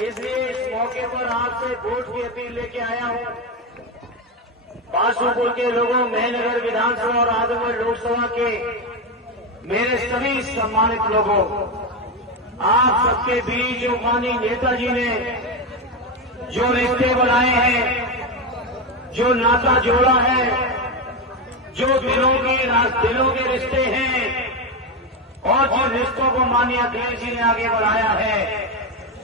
इसलिए इस मौके पर आपसे वोट की अपील लेके आया हूं। बासुपुर के लोगों, मेहनगर विधानसभा और आजमगढ़ लोकसभा के मेरे सभी सम्मानित लोगों, आप सबके बीच जो माननीय नेताजी ने जो रिश्ते बनाए हैं, जो नाता जोड़ा है, जो दिलों के रिश्ते हैं और जिन रिश्तों को माननीय अखिलेश जी ने आगे बढ़ाया है,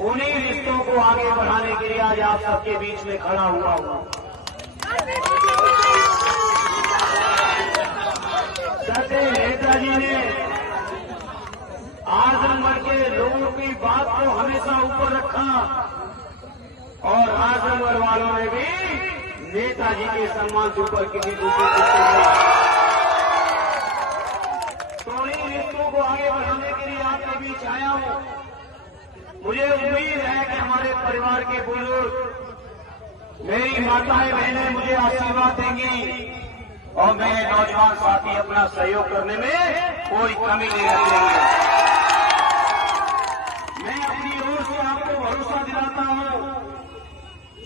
उन्हीं रिश्तों को आगे बढ़ाने के लिए आज आप सबके बीच में खड़ा हुआ हूं। सत्य नेताजी ने आजमगढ़ के लोगों की बात को हमेशा ऊपर रखा और आजमगढ़ वालों ने भी नेताजी के सम्मान से ऊपर किसी दूसरे तो इन रिश्तों को आगे बढ़ाने के लिए आपके बीच आया हूं। मुझे उम्मीद है कि हमारे परिवार के बुजुर्ग, मेरी माताएं बहनें मुझे आशीर्वाद देंगी और मेरे नौजवान साथी अपना सहयोग करने में कोई कमी नहीं रखेंगे। मैं अपनी ओर से आपको भरोसा दिलाता हूं,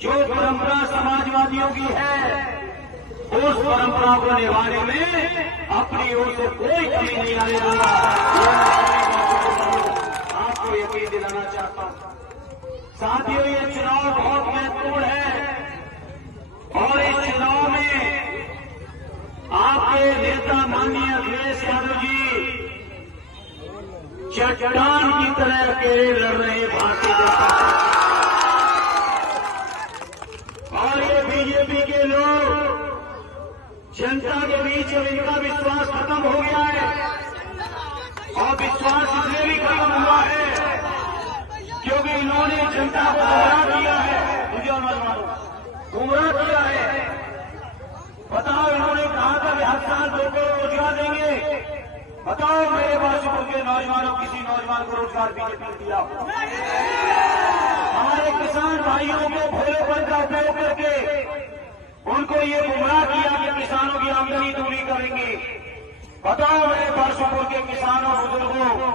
जो परंपरा समाजवादियों की है, उस परंपरा को निभाने में अपनी ओर से कोई कमी नहीं आने दूंगा। आपको यकीन दिलाना चाहता हूं। साथियों, ये चुनाव बहुत महत्वपूर्ण है और इस चुनाव में आपके नेता माननीय अखिलेश यादव जी चट्टान की तरह अकेले लड़ रहे हैं भारतीय जनता पार्टी और ये बीजेपी के लोग जनता के बीच अब इनका विश्वास खत्म हो गया है और विश्वास इसलिए भी खत्म हुआ है क्योंकि इन्होंने जनता को गुमराह किया है। मुझे नौजवानों गुमराह किया है। बताओ, इन्होंने कहा था कि हर साल 2 करोड़ रोजगार देंगे। बताओ मेरे बासुपुर के नौजवानों, किसी नौजवान को रोजगार बीजेपी ने दिया? हमारे किसान भाइयों के भोलेपन का उपयोग करके उनको ये गुमराह किया कि किसानों की आमदनी दूरी करेंगे। बताओ मेरे बासुपुर के किसानों, बुजुर्गों,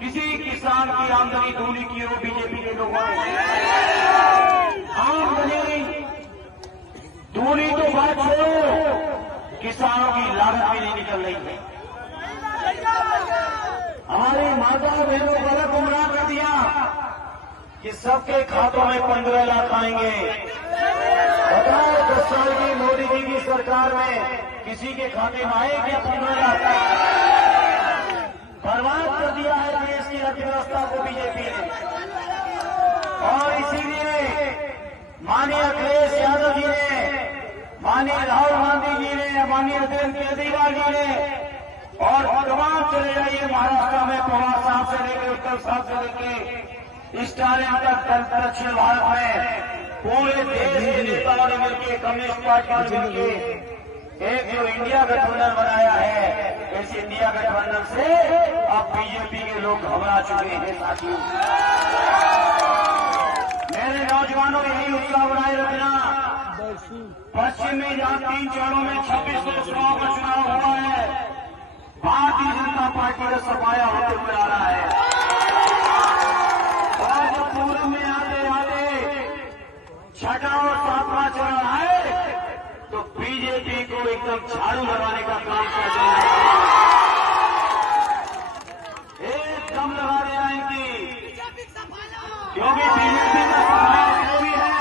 किसी किसान की आमदनी दूरी की हो बीजेपी के लोगों ने? आमदनी दूरी तो बात छोड़ो, किसानों की लागत भी नहीं निकल रही है। हमारी माता बहनों को अलग गुमराह कर दिया कि सबके खातों में 15 लाख आएंगे। बताओ, 10 साल की मोदी जी की सरकार में किसी के खाते में आए क्या 15 लाख? बर्बाद कर दिया है देश की अर्थव्यवस्था को बीजेपी ने। और इसीलिए माननीय अखिलेश यादव जी ने, माननीय राहुल गांधी जी ने, माननीय अरविंद केजरीवाल जी ने और तमाम चले जाइए महाराष्ट्र में पवार साहब से लेकर उत्तर साहब से लेकर स्टालिन तक दक्षिण भारत में पूरे देश के नेताओं ने मिलकर, कम्युनिस्ट पार्टी ने मिलकर एक जो इंडिया गठबंधन बनाया है, इस इंडिया गठबंधन से अब बीजेपी के लोग घबरा चुके हैं। साथियों, मेरे नौजवानों, यही उत्साह बनाए रखना। पश्चिम में जहां 3 चरणों में 26 लोकसभा का चुनाव हुआ है, भारतीय जनता पार्टी का सफाया होते हुए आ रहा है। और जब पूर्व में आते आते 6वां और 7वां चरण आए तो बीजेपी को एकदम झाड़ू लगाने का काम कर दिया, एकदम लगा दिया इनकी। क्योंकि बीजेपी का सफाया भी है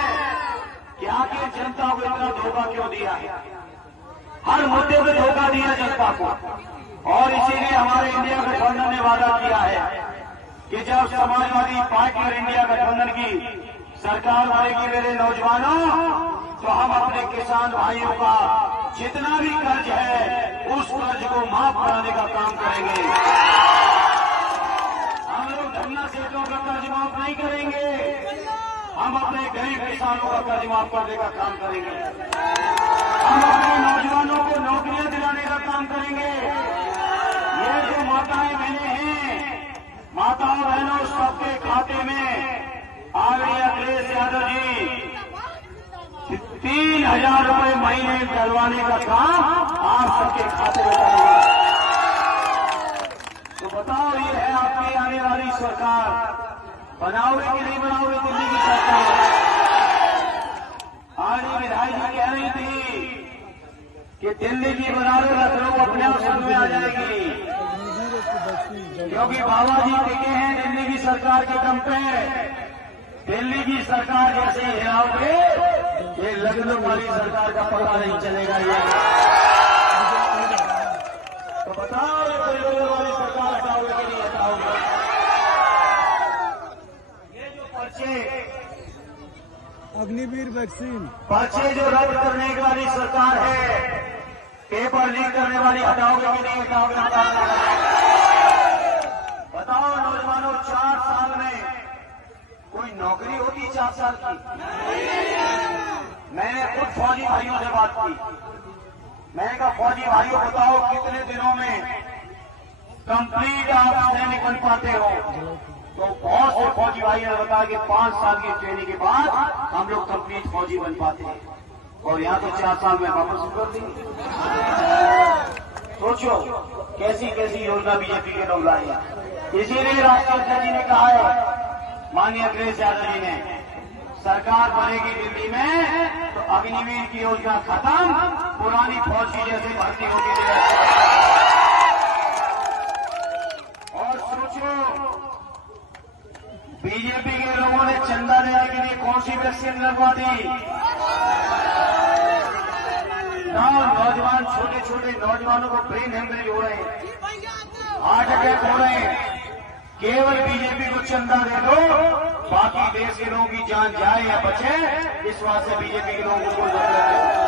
कि आखिर जनता को इतना धोखा क्यों दिया है? हर मुद्दे पर धोखा दिया जनता को। और इसीलिए हमारे इंडिया गठबंधन ने वादा किया है कि जब समाजवादी पार्टी और इंडिया गठबंधन की सरकार बनेगी मेरे नौजवानों, तो हम अपने किसान भाइयों का जितना भी कर्ज है उस कर्ज को माफ कराने का काम करेंगे। हम लोग धरना सेठों का कर्ज माफ नहीं करेंगे, हम अपने गरीब किसानों का कर्ज माफ करने का काम करेंगे। हम अपने नौजवानों को नौकरियां दिलाने का काम करेंगे। ये जो माताएं बहनें हैं, माताओं बहनों, सबके खाते में आदरणीय अखिलेश यादव जी 3,000 रुपए महीने डलवाने का काम आप सबके खाते में करेंगे। तो बताओ, ये है आपकी आने वाली सरकार। बनाओगे कि नहीं बनाओगे दिल्ली की सरकार? आज ये विधायक जी कह रही थी कि दिल्ली की बना लो, लखनऊ अपने आप संग में आ जाएगी, क्योंकि बाबा जी टिके हैं दिल्ली की सरकार के दम पे। दिल्ली की सरकार जैसे ही हिलाओगे, ये लखनऊ वाली सरकार का पता नहीं चलेगा। ये तो बताओ, ये लखनऊ वाली सरकार हटाओगे कि नहीं हटाओगे? ये जो पर्चे, अग्निवीर वैक्सीन, पर्चे जो रद्द करने वाली सरकार है, पेपर लीक करने वाली हटाओगे कि नहीं हटाओगे? बताओ नौजवानों, 4 साल में कोई नौकरी होती 4 साल की? मैंने खुद फौजी भाइयों से बात की। मैंने कहा फौजी भाइयों बताओ कितने दिनों में कंप्लीट आप सैनिक बन पाते हो? तो बहुत से फौजी भाइयों ने बताया कि 5 साल की ट्रेनिंग के बाद हम लोग कंप्लीट फौजी बन पाते हैं, और यहाँ तो 4 साल में वापस कर देंगे। सोचो कैसी कैसी योजना बीजेपी के लोग लाए हैं। इसीलिए राष्ट्रीय अध्यक्ष जी ने कहा है, माननीय अखिलेश यादव जी ने, सरकार बनेगी दिल्ली में तो अग्निवीर की योजना खत्म, पुरानी फौज की जैसे भर्ती होगी। और सोचो बीजेपी के लोगों ने चंदा देने के लिए कौन सी वैक्सीन लगवा दी? नौजवान, छोटे छोटे नौजवानों को ब्रेन हेमरेज हो रहे हैं, हार्ट अटैक हो रहे हैं। केवल बीजेपी को चंदा दे दो, बाकी देश के लोगों की जान जाए या बचे, इस बात से बीजेपी के लोगों को कोई मतलब नहीं।